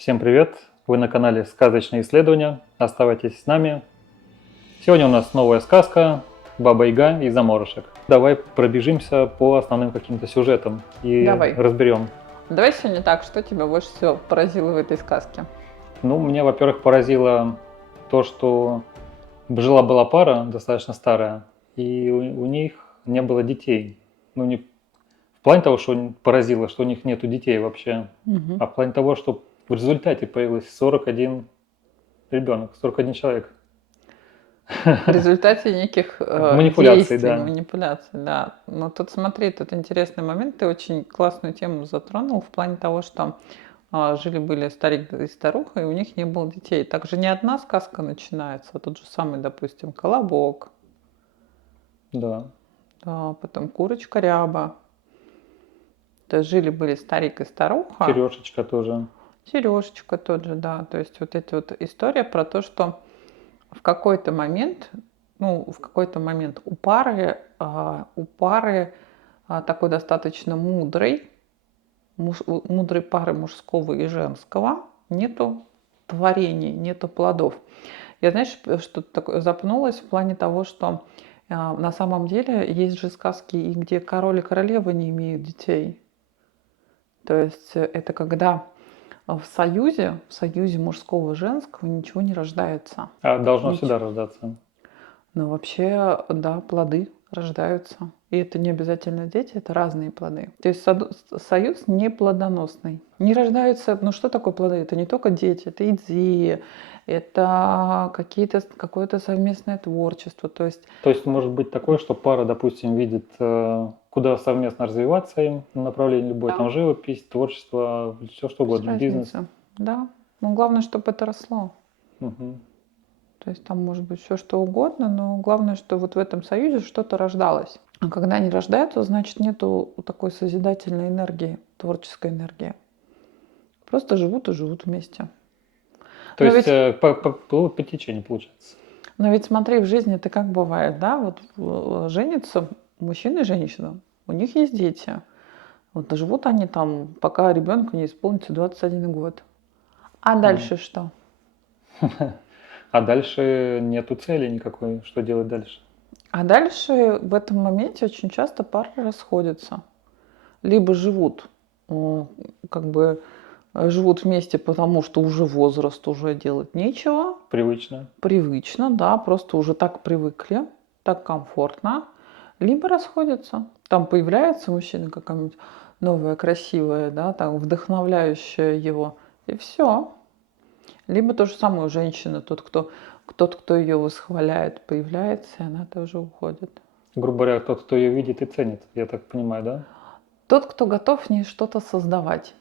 Всем привет! Вы на канале Сказочные исследования. Оставайтесь с нами. Сегодня у нас новая сказка «Баба Яга и заморышек». Давай пробежимся по основным каким-то сюжетам и Давай. разберем. Давай сегодня так, что тебя больше всего поразило в этой сказке? Ну, мне, во-первых, поразило то, что жила-была пара достаточно старая, и у них не было детей. Ну, не в плане того, что поразило, что у них нету детей вообще, Мгм. а в плане того, что в результате появилось 41 ребенок, 41 человек. В результате неких Манипуляции, действий, да. манипуляций, да. Но тут смотри, тут интересный момент, ты очень классную тему затронул в плане того, что жили-были старик и старуха, и у них не было детей. Также не одна сказка начинается, тот же самый, допустим, «Колобок», Да, да, потом «Курочка Ряба». То есть жили-были старик и старуха, Сережечка тоже. Сережечка тот же, да. То есть вот эта вот история про то, что в какой-то момент, у пары такой достаточно мудрой пары мужского и женского нету творений, нету плодов. Я, знаешь, что такое запнулась в плане того, что на самом деле есть же сказки, и где король и королева не имеют детей. То есть это когда в союзе мужского и женского ничего не рождается. А должно Ничего. всегда рождаться. Но вообще, да, плоды рождаются. И это не обязательно дети, это разные плоды. То есть союз не плодоносный. Не рождаются, ну что такое плоды? Это не только дети, это идеи, это какое-то совместное творчество. То есть может быть такое, что пара, допустим, видит, куда совместно развиваться им, направление любое, Да, там живопись, творчество, все что без угодно, бизнес. разницы. Да. Но главное, чтобы это росло. Мгм. То есть там может быть все что угодно, но главное, что вот в этом союзе что-то рождалось. А когда не рождаются, значит нету такой созидательной энергии, творческой энергии. Просто живут и живут вместе. То Но есть ведь, по течению получается. но ведь смотри, в жизни это как бывает, да? Вот женятся мужчина и женщина, у них есть дети. Вот живут они там, пока ребенку не исполнится 21 год. А Мгм. дальше что? А дальше нету цели никакой, что делать дальше. А дальше в этом моменте очень часто пары расходятся. Либо живут, как бы живут вместе, потому что уже возраст, уже делать нечего. Привычно. Привычно, да, просто уже так привыкли, так комфортно. Либо расходятся. Там появляется мужчина какая-нибудь новая, красивая, да, там вдохновляющая его, и все. Либо то же самое у женщины, тот, кто ее восхваляет, появляется, и она тоже уходит. Грубо говоря, тот, кто ее видит и ценит, я так понимаю, да? Тот, кто готов в ней что-то создавать.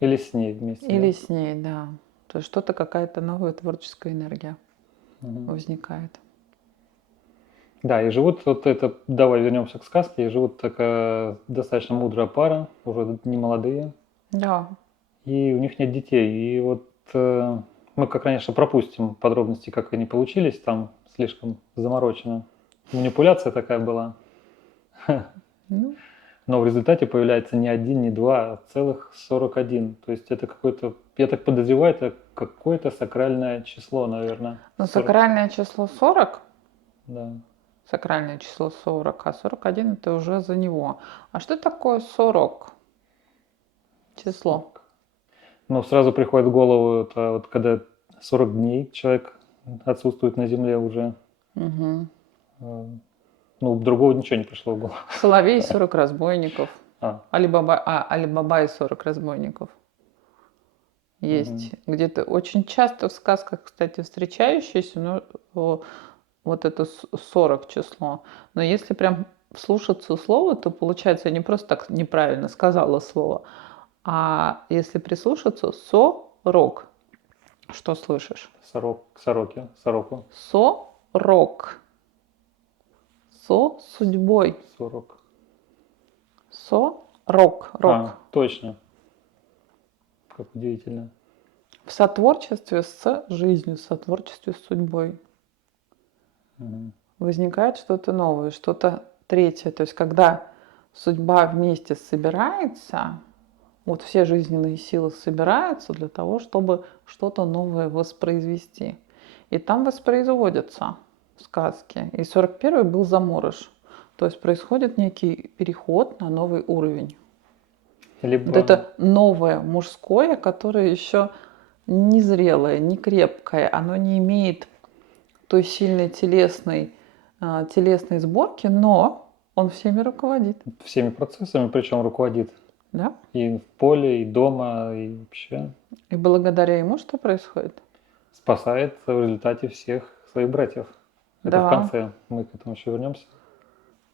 Или с ней вместе, Или да? с ней, да. То есть что-то, какая-то новая творческая энергия Мгм. возникает. Да, и живут вот это, давай вернемся к сказке, и живут такая достаточно мудрая пара, уже не молодые, Да. и у них нет детей. И вот мы, как, конечно, пропустим подробности, как они получились, там слишком заморочено. Манипуляция такая была. Ну, Но в результате появляется не один, не два, а целых 41. То есть это какой-то, я так подозреваю, это какое-то сакральное число, наверное. но 40, сакральное число 40, да. сакральное число 40, а 41 это уже за него. А что такое 40 число? 40. Ну, сразу приходит в голову, это вот когда 40 дней человек отсутствует на земле уже. Угу. Э, Ну, другого ничего не пришло в голову. Соловей и 40 разбойников. А, Алибаба и 40 разбойников. мгм. Есть где-то очень часто в сказках, кстати, встречающиеся, но вот это 40 число. Но если прям вслушаться в слово, то получается, я не просто так неправильно сказала слово, а если прислушаться, сорок. Что слышишь? Сороки, сороку, Сорок. Со судьбой. 40. Сорок. Рок. Точно. Как удивительно. В сотворчестве с жизнью, в сотворчестве с судьбой. Мгм. Возникает что-то новое, что-то третье. То есть когда судьба вместе собирается, Вот все жизненные силы собираются для того, чтобы что-то новое воспроизвести. И там воспроизводятся сказки. И 41-й был заморыш. То есть происходит некий переход на новый уровень. Вот Либо это новое мужское, которое еще не зрелое, не крепкое, оно не имеет той сильной телесной сборки, но он всеми руководит. всеми процессами, причем руководит Да? и в поле, и дома, и вообще И благодаря ему что происходит? спасает в результате всех своих братьев. Это в Да, конце, мы к этому еще вернемся.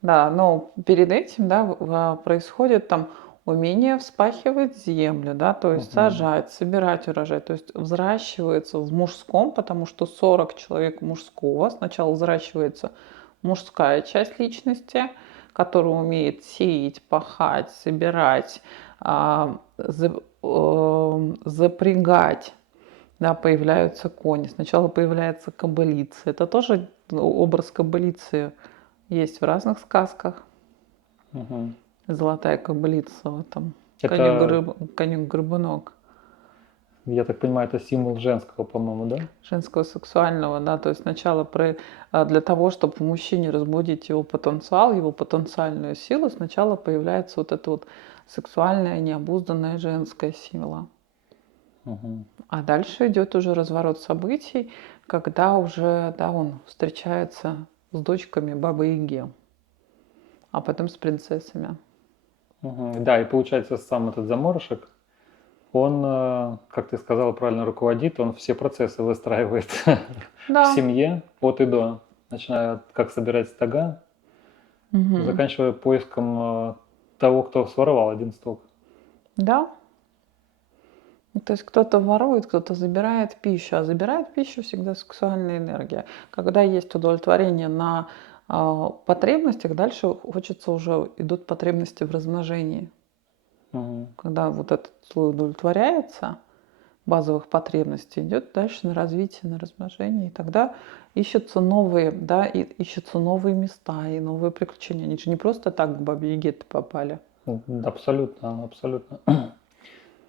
да, но перед этим, да, происходит там умение вспахивать землю, да, то есть Мгм. сажать, собирать урожай, то есть взращивается в мужском, потому что 40 человек мужского, сначала взращивается мужская часть личности, которая умеет сеять, пахать, собирать, запрягать, да, появляются кони. Сначала появляется кобылица. Это тоже образ кобылицы есть в разных сказках. Мгм. Золотая кобылица в этом. Это, Конюк-горбунок. я так понимаю, это символ женского, по-моему, да? Женского сексуального, да, то есть сначала для того, чтобы в мужчине разбудить его потенциал, его потенциальную силу, сначала появляется вот эта вот сексуальная, необузданная женская сила. Мгм. А дальше идет уже разворот событий, когда уже, да, он встречается с дочками Бабы Яги, а потом с принцессами. Мгм. Да, и получается сам этот заморышек, он, как ты сказала, правильно руководит, он все процессы выстраивает в Да. семье от и до, начиная от как собирать стога, Мгм. заканчивая поиском того, кто своровал один стог. Да. Ну, то есть кто-то ворует, кто-то забирает пищу, а забирает пищу всегда сексуальная энергия. Когда есть удовлетворение на потребностях, дальше хочется уже идут потребности в размножении. Мгм. Когда вот этот слой удовлетворяется, базовых потребностей, идет дальше на развитие, на размножение. И тогда ищутся новые, да, и ищутся новые места и новые приключения. Они же не просто так к Бабе Яге попали. Абсолютно, абсолютно.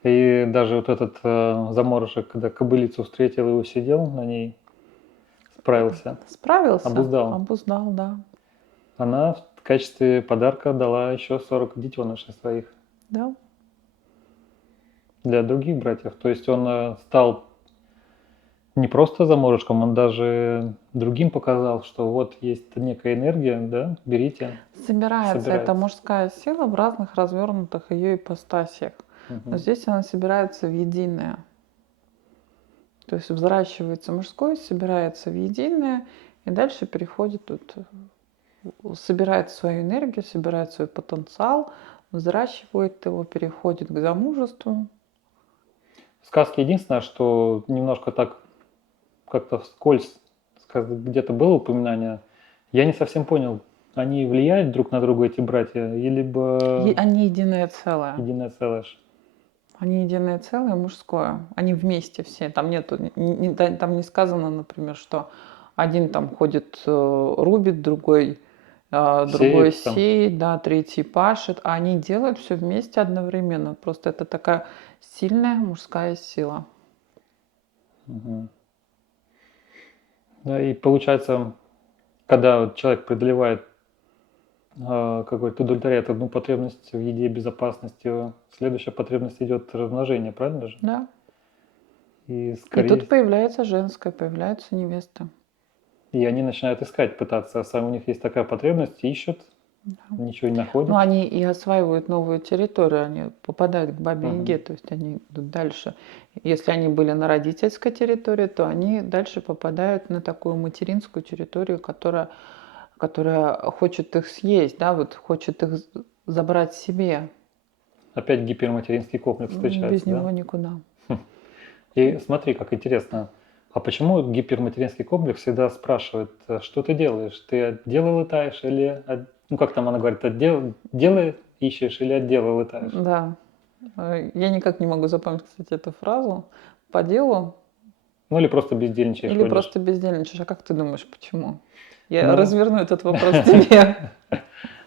И даже вот этот заморышек, когда кобылицу встретил и усидел на ней, справился, Справился, обуздал. обуздал, да. Она в качестве подарка дала еще 40 детенышей своих Да. для других братьев. То есть он стал не просто заморышком, он даже другим показал, что вот есть некая энергия, да, берите, Собирается эта собирается. мужская сила в разных развернутых ее ипостасях. Но Мгм. здесь она собирается в единое. То есть взращивается мужское, собирается в единое, и дальше переходит, собирает свою энергию, собирает свой потенциал, взращивает его, переходит к замужеству. В сказке единственное, что немножко так как-то вскользь где-то было упоминание, я не совсем понял, они влияют друг на друга, эти братья, или бы Они единое целое. единое целое? Они единое целое мужское. Они вместе все. Там нету, там не сказано, например, что один там ходит, рубит, другой Сеет там. сеет, да, третий пашет, а они делают все вместе одновременно. Просто это такая сильная мужская сила. Мгм. Да, и получается, когда вот человек преодолевает какой-то, удовлетворяет одну потребность в еде, безопасности, следующая потребность идет размножение, правильно же? Да. И И скорее, тут появляется женское, появляются невесты. и они начинают искать, пытаться, сами у них есть такая потребность, ищут, Да. ничего не Но находят. они и осваивают новую территорию, они попадают к Бабе Яге, Мгм. то есть они идут дальше. Если они были на родительской территории, то они дальше попадают на такую материнскую территорию, которая хочет их съесть, да, вот хочет их забрать себе. Опять гиперматеринский комплекс Без встречается, да? него никуда. И смотри, как интересно. А почему гиперматеринский комплекс всегда спрашивает, что ты делаешь? Ты от дела летаешь или ну как там она говорит, от дела ищешь или от дела летаешь? Да. Я никак не могу запомнить, кстати, эту фразу. По делу Ну или просто бездельничаешь, или ходишь? просто бездельничаешь. А как ты думаешь, почему? Я Ну, разверну этот вопрос тебе.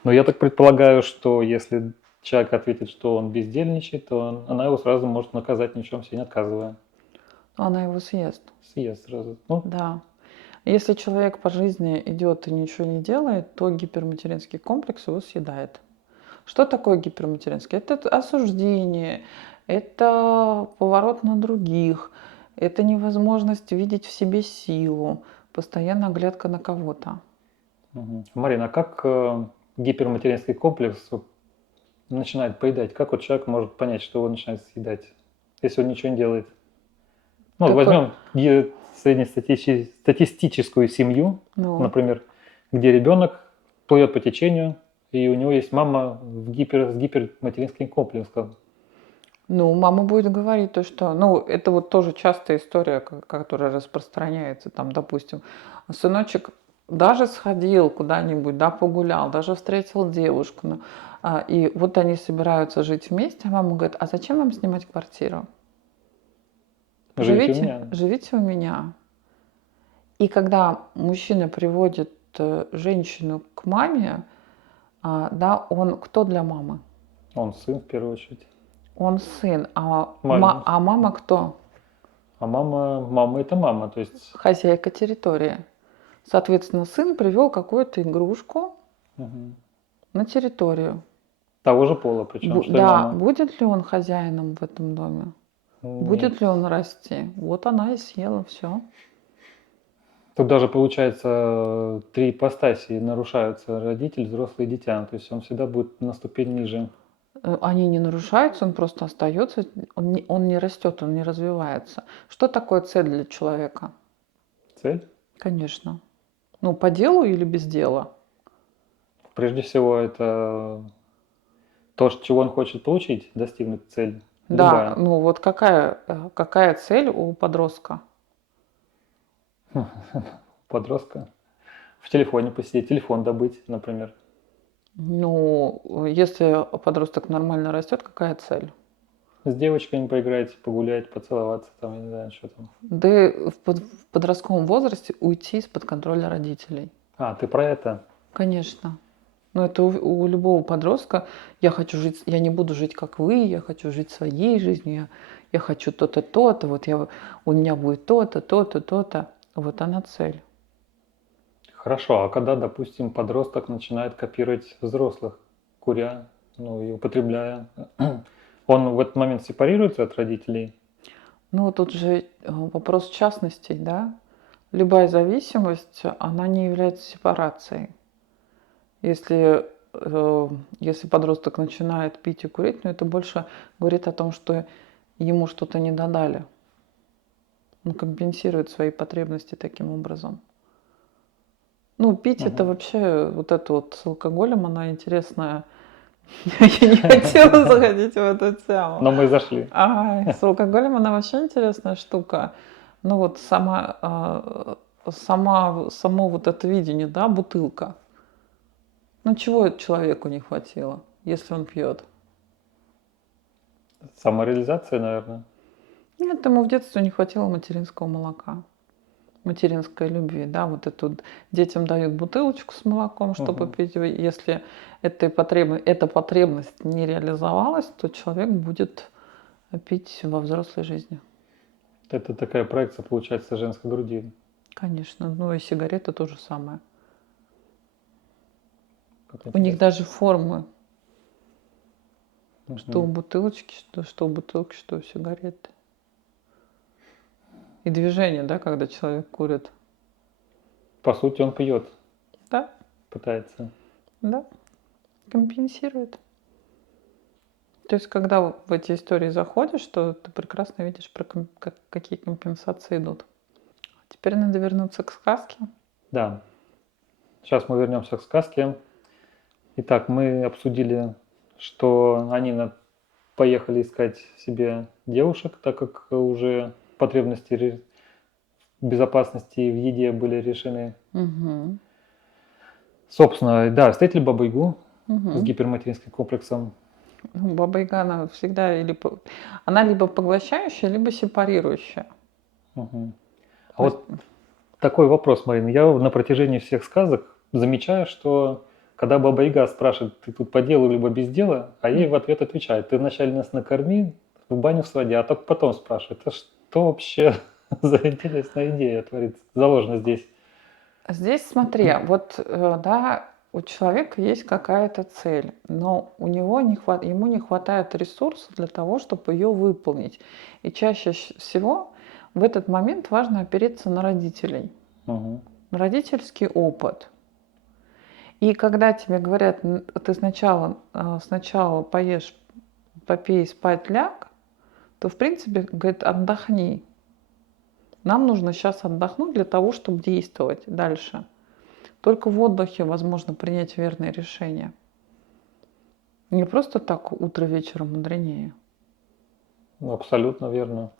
но я так предполагаю, что если человек ответит, что он бездельничает, то она его сразу может наказать, ни в чем себе не отказывая. Она его съест. Съест сразу. Ну, Да. Если человек по жизни идет и ничего не делает, то гиперматеринский комплекс его съедает. Что такое гиперматеринский? Это осуждение, это поворот на других, это невозможность видеть в себе силу, постоянно оглядка на кого-то. Марина, а как гиперматеринский комплекс вот начинает поедать? Как вот человек может понять, что его начинает съедать, если он ничего не делает? Ну, Так, возьмем среднестатистическую семью, ну, например, где ребенок плывет по течению, и у него есть мама с гиперматеринским комплексом. ну, мама будет говорить то, что, ну, это вот тоже частая история, которая распространяется, там, допустим, сыночек даже сходил куда-нибудь, да, погулял, даже встретил девушку, и вот они собираются жить вместе, а мама говорит, а зачем вам снимать квартиру? Живите у меня. Живите у меня. И когда мужчина приводит женщину к маме, да, он кто для мамы? Он сын в первую очередь. Он сын, Мама. а мама кто? А мама это мама, то есть Хозяйка территории. Соответственно, сын привел какую-то игрушку на территорию. того же пола, причем, что и Да, мама. будет ли он хозяином в этом доме? Будет ли он расти? Вот она и съела все. Тут даже получается 3 ипостаси нарушаются: родитель, взрослый и дитя. То есть он всегда будет на ступень ниже. Они не нарушаются, он просто остается, он не растет, он не развивается. Что такое цель для человека? Цель? Конечно. Ну, по делу или без дела? Прежде всего, это то, чего он хочет получить, достигнуть цель. Да, Любая. ну вот какая цель у подростка? Подростка. В телефоне посидеть, телефон добыть, например. Ну, если подросток нормально растет, какая цель? С девочками поиграть, погулять, поцеловаться, там, я не знаю, что там. Да и в подростковом возрасте уйти из-под контроля родителей. А, ты про это? Конечно. Но это у любого подростка. Я хочу жить, я не буду жить как вы, я хочу жить своей жизнью, я хочу то-то, то-то, у меня будет то-то, то-то, то-то. Вот она цель. Хорошо, а когда, допустим, подросток начинает копировать взрослых, куря, ну и употребляя, он в этот момент сепарируется от родителей? Ну, тут же вопрос частностей, да? Любая зависимость, она не является сепарацией. Если, если подросток начинает пить и курить, ну, это больше говорит о том, что ему что-то не додали. Он компенсирует свои потребности таким образом. Ну, пить это вообще, вот это вот с алкоголем, она интересная. Я не хотела заходить в эту тему. Но мы зашли. С алкоголем она вообще интересная штука. Ну вот само вот это видение, да, бутылка. Ну чего человеку не хватило, если он пьет? Самореализация, наверное. Нет, ему в детстве не хватило материнского молока, материнской любви, да, вот эту детям дают бутылочку с молоком, чтобы пить. Если эта потребность не реализовалась, то человек будет пить во взрослой жизни. Это такая проекция, получается, женской груди. Конечно, ну и сигареты то же самое. Как У них интересно. даже формы, что у Мгм. бутылочки, что у бутылки, что у сигареты. И движение, да, когда человек курит. По сути, он пьет, Да, пытается. да, компенсирует. То есть, когда в эти истории заходишь, то ты прекрасно видишь, какие компенсации идут. Теперь надо вернуться к сказке. Да. Сейчас мы вернемся к сказке. Итак, мы обсудили, что они поехали искать себе девушек, так как уже потребности в безопасности и в еде были решены. Угу. Собственно, да, встретили Бабу-Ягу с Угу. гиперматеринским комплексом. Ну, Баба-Яга, она всегда она либо поглощающая, либо сепарирующая. Мгм. А вот такой вопрос, Марина. Я на протяжении всех сказок замечаю, что когда Баба Яга спрашивает, ты тут по делу либо без дела, а ей в ответ отвечает, ты вначале нас накорми, в баню своди, а только потом спрашивает, это что вообще за интересная идея творится, заложена здесь? Здесь смотри, вот, да, у человека есть какая-то цель, но ему не хватает ресурсов для того, чтобы ее выполнить. И чаще всего в этот момент важно опереться на родителей, Мгм. на родительский опыт. И когда тебе говорят, ты сначала поешь, попей, спать ляг, то в принципе, говорит, отдохни. Нам нужно сейчас отдохнуть для того, чтобы действовать дальше. Только в отдыхе возможно принять верное решение. Не просто так утро вечером мудренее. Ну, абсолютно верно.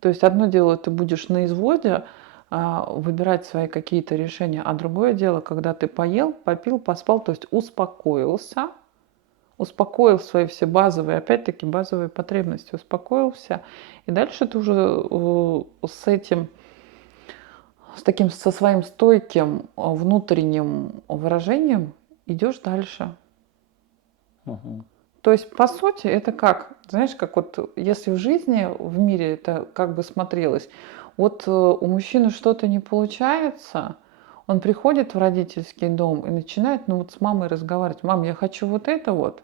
То есть одно дело, ты будешь на изводе выбирать свои какие-то решения, а другое дело, когда ты поел, попил, поспал, то есть успокоил свои все базовые, опять-таки базовые потребности, успокоился, и дальше ты уже со своим стойким внутренним выражением идешь дальше. Мгм. То есть, по сути, это как, знаешь, как вот если в жизни, в мире это как бы смотрелось, вот у мужчины что-то не получается, он приходит в родительский дом и начинает, ну вот с мамой разговаривать, мам, я хочу вот это вот,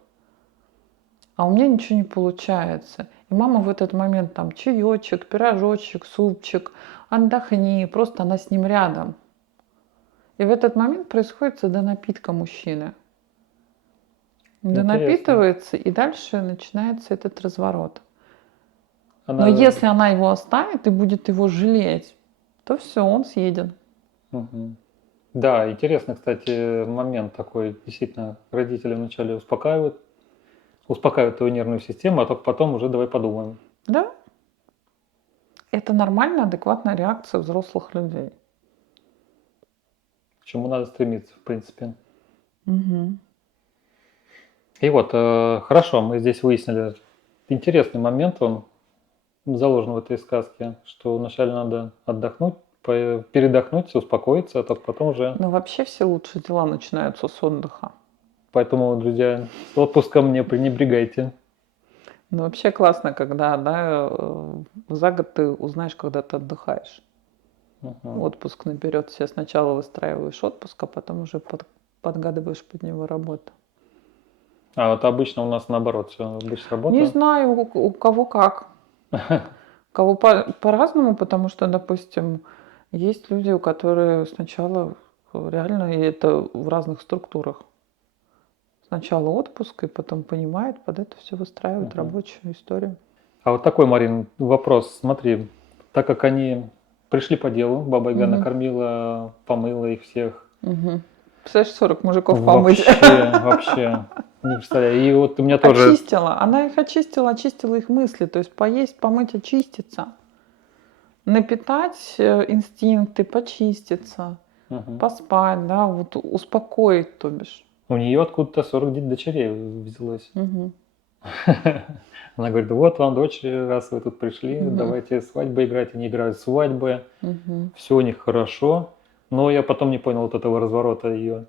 а у меня ничего не получается. И мама в этот момент там чаечек, пирожочек, супчик, отдохни, просто она с ним рядом. И в этот момент происходит до напитка мужчины. Да Интересно. напитывается, и дальше начинается этот разворот. Но Она... если она его оставит и будет его жалеть, то все, он съеден. Мгм. Да, интересно, кстати, момент такой. Действительно, родители вначале успокаивают твою нервную систему, а только потом уже давай подумаем. Да? Это нормальная, адекватная реакция взрослых людей. К чему надо стремиться, в принципе. Мгм. И вот, хорошо, мы здесь выяснили интересный момент, он заложен в этой сказке, что вначале надо отдохнуть, передохнуть, успокоиться, а только потом уже. Но вообще все лучшие дела начинаются с отдыха. Поэтому, друзья, с отпуском не пренебрегайте. Но вообще классно, когда, да, за год ты узнаешь, когда ты отдыхаешь. Мгм. Отпуск наперед себе сначала выстраиваешь отпуск, а потом уже подгадываешь под него работу. А вот обычно у нас наоборот все, обычно Не работа. знаю, у кого как. У кого по-разному, потому что, допустим, есть люди, у которых сначала реально, и это в разных структурах. Сначала отпуск, и потом понимает, под это все выстраивают Мгм. рабочую историю. А вот такой, Марин, вопрос. Смотри, так как они пришли по делу, Баба Яга Мгм. накормила, помыла их всех. Мгм. Представляешь, 40 мужиков помыть. Вообще, не представляю. И вот у меня тоже... Очистила. Она их очистила, очистила их мысли. То есть поесть, помыть, очиститься. Напитать инстинкты, почиститься, Мгм. поспать, да, вот успокоить, то бишь. У нее откуда-то 40 дочерей взялось. Мгм. Она говорит, вот вам дочь, раз вы тут пришли, Мгм. давайте свадьбы играть. Они играют свадьбы, Мгм. все у них хорошо. Но я потом не понял вот этого разворота ее.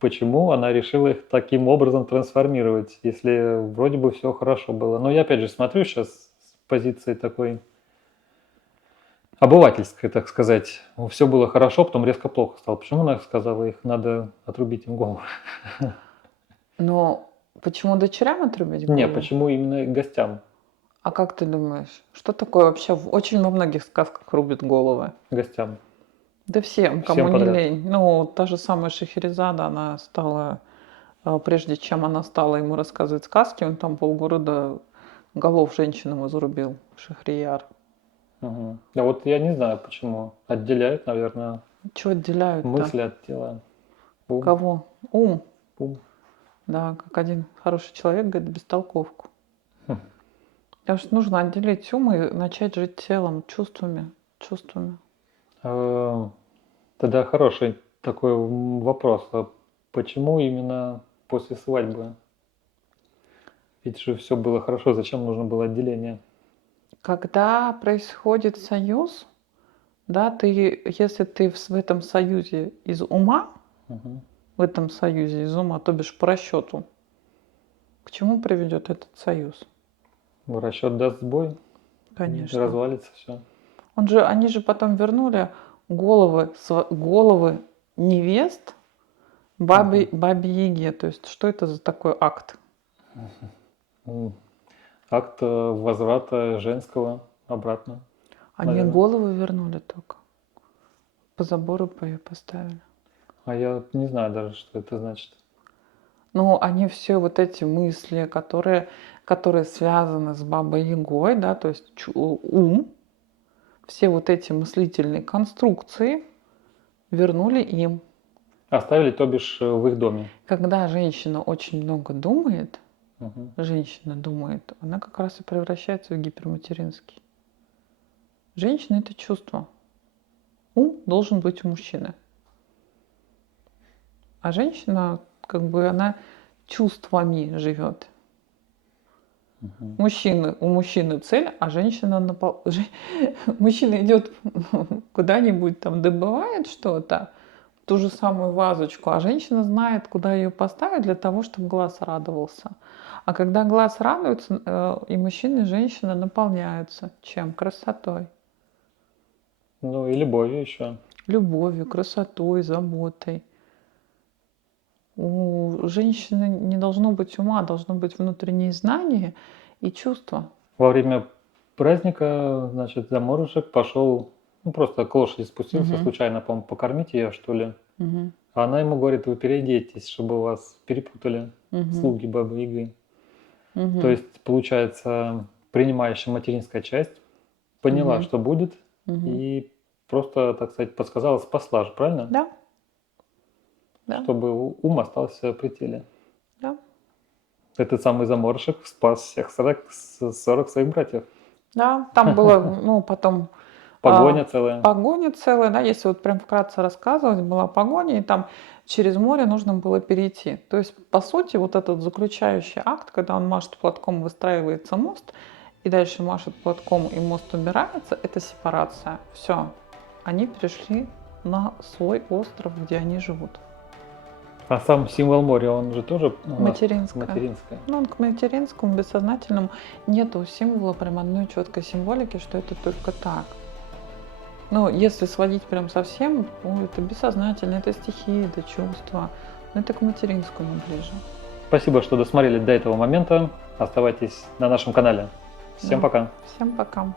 Почему она решила их таким образом трансформировать, если вроде бы все хорошо было. Но я опять же смотрю сейчас с позиции такой обывательской, так сказать. Все было хорошо, потом резко плохо стало. Почему она сказала, их надо отрубить им голову? Но почему дочерям отрубить Не, голову? почему именно гостям? А как ты думаешь, что такое вообще? Очень во многих сказках рубят головы. Гостям. Да всем, кому Всем не подряд. лень. Ну, та же самая Шахерезада, она стала, прежде чем она стала ему рассказывать сказки, он там полгорода голов женщинам изрубил, Шахрияр. Мгм. А вот я не знаю, почему. Отделяют, наверное, Чего отделяют-то? мысли от тела. Ум, Кого? Ум. ум. Да, как один хороший человек говорит, бестолковку. Хм. Потому что нужно отделить ум и начать жить телом, чувствами, чувствами. Э, Тогда хороший такой вопрос. А почему именно после свадьбы? Ведь же все было хорошо, зачем нужно было отделение? Когда происходит союз, да, если ты в этом союзе из ума, Мгм. в этом союзе из ума, то бишь по расчету. К чему приведет этот союз? Расчет даст сбой, Конечно. развалится все. Они же потом вернули головы невест бабе Яге. То есть что это за такой акт? Акт возврата женского обратно. Они Наверное. головы вернули только. По забору ее поставили. А я не знаю даже, что это значит. Ну, они все вот эти мысли, которые связаны с Бабой Ягой, да, то есть ум, все вот эти мыслительные конструкции вернули им. Оставили, то бишь, в их доме. Когда женщина очень много думает, Мгм. она как раз и превращается в гиперматеринский. Женщина — это чувство. Ум должен быть у мужчины. А женщина, как бы, она чувствами живет. Мгм. У мужчины цель, а женщина мужчина идет куда-нибудь там, добывает что-то, ту же самую вазочку, а женщина знает, куда ее поставить для того, чтобы глаз радовался. А когда глаз радуется, и мужчина, и женщина наполняются чем? Красотой. Ну и любовью еще. Любовью, красотой, заботой. У женщины не должно быть ума, должно быть внутреннее знание и чувство. Во время праздника, значит, заморышек пошел, ну просто к лошади спустился, Мгм. случайно, по-моему, покормить ее, что ли. Мгм. А она ему говорит: вы переоденьтесь, чтобы вас перепутали Мгм. слуги Бабы Яги. Мгм. То есть, получается, принимающая материнская часть поняла, Мгм. что будет, Мгм. и просто, так сказать, подсказала, спасла же, правильно? Да, да, Чтобы ум остался при теле. да, Этот самый заморышек спас всех 40 своих братьев. да. Там было, ну, потом Погоня целая. погоня целая, да, если вот прям вкратце рассказывать, была погоня, и там через море нужно было перейти. То есть, по сути, вот этот заключающий акт, когда он машет платком, выстраивается мост, и дальше машет платком, и мост убирается, это сепарация. Все. Они перешли на свой остров, где они живут. А сам символ моря, он же тоже у нас Материнское. материнское. Ну, он к материнскому, бессознательному нету символа, прям одной четкой символики, что это только так. Но если сводить прям совсем, это бессознательно, это стихии, это чувства. Но это к материнскому ближе. Спасибо, что досмотрели до этого момента. Оставайтесь на нашем канале. Всем Да. пока. Всем пока.